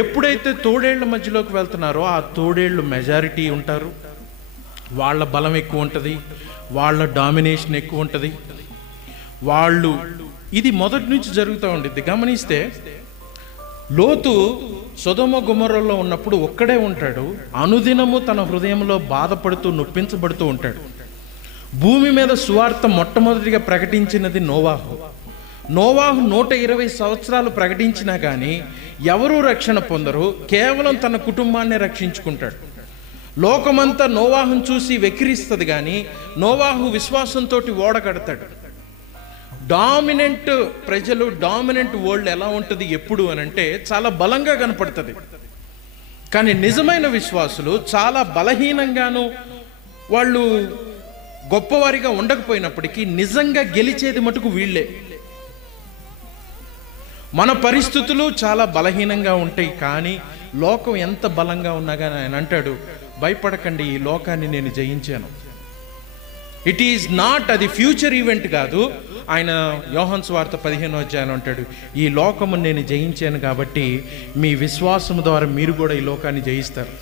ఎప్పుడైతే తోడేళ్ల మధ్యలోకి వెళ్తున్నారో ఆ తోడేళ్ళు మెజారిటీ ఉంటారు, వాళ్ళ బలం ఎక్కువ ఉంటుంది, వాళ్ళ డామినేషన్ ఎక్కువ ఉంటుంది. వాళ్ళు ఇది మొదటి నుంచి జరుగుతూ ఉండిద్ది. గమనిస్తే లోతు సొదొమ గొమొర్రాలో ఉన్నప్పుడు ఒక్కడే ఉంటాడు. అనుదినము తన హృదయంలో బాధపడుతూ నొప్పించబడుతూ ఉంటాడు. భూమి మీద సువార్త మొట్టమొదటిగా ప్రకటించినది నోవాహు. 120 సంవత్సరాలు ప్రకటించినా కానీ ఎవరూ రక్షణ పొందరు. కేవలం తన కుటుంబాన్ని రక్షించుకుంటాడు. లోకమంతా నోవాహును చూసి వెక్కిరిస్తుంది, కానీ నోవాహు విశ్వాసంతో ఓడ కడతాడు. డామినెంట్ ప్రజలు, డామినెంట్ వరల్డ్ ఎలా ఉంటుంది ఎప్పుడు అని అంటే చాలా బలంగా కనపడుతుంది. కానీ నిజమైన విశ్వాసులు చాలా బలహీనంగాను, వాళ్ళు గొప్పవారిగా ఉండకపోయినప్పటికీ నిజంగా గెలిచేది మటుకు వీళ్ళే. మన పరిస్థితులు చాలా బలహీనంగా ఉంటాయి, కానీ లోకం ఎంత బలంగా ఉన్నా కానీ ఆయన అంటాడు, భయపడకండి, ఈ లోకాన్ని నేను జయించాను. ఇట్ ఈజ్ నాట్, అది ఫ్యూచర్ ఈవెంట్ కాదు. ఆయన యోహాను సువార్త 15వ అధ్యాయం అంటాడు, ఈ లోకము నేను జయించాను కాబట్టి మీ విశ్వాసం ద్వారా మీరు కూడా ఈ లోకాన్ని జయిస్తారు.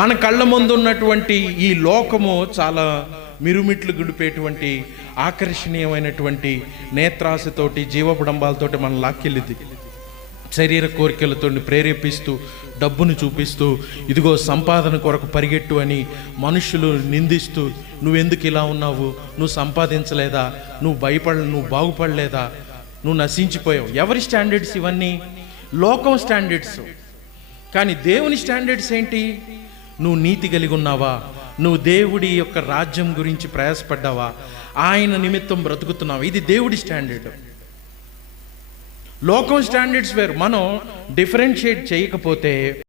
మన కళ్ళ ముందు ఉన్నటువంటి ఈ లోకము చాలా మిరుమిట్లు గుడిపేటువంటి ఆకర్షణీయమైనటువంటి నేత్రాశతోటి, జీవబుడంబాలతోటి మనం లాక్కెళ్ళింది. శరీర కోరికలతో ప్రేరేపిస్తూ, డబ్బును చూపిస్తూ, ఇదిగో సంపాదన కొరకు పరిగెట్టు అని మనుషులు నిందిస్తూ, నువ్వెందుకు ఇలా ఉన్నావు, నువ్వు సంపాదించలేదా, నువ్వు బాగుపడలేదా, నువ్వు నశించిపోయావు. ఎవరి స్టాండర్డ్స్ ఇవన్నీ? లోకం స్టాండర్డ్స్. కానీ దేవుని స్టాండర్డ్స్ ఏంటి? నువ్వు నీతి కలిగి ఉన్నావా, నువ్వు దేవుడి యొక్క రాజ్యం గురించి ప్రయాసపడ్డావా, ఆయన నిమిత్తం బ్రతుకుతున్నావా, ఇది దేవుడి స్టాండర్డ్. లోకం స్టాండర్డ్స్ వేరు. మనం డిఫరెన్షియేట్ చేయకపోతే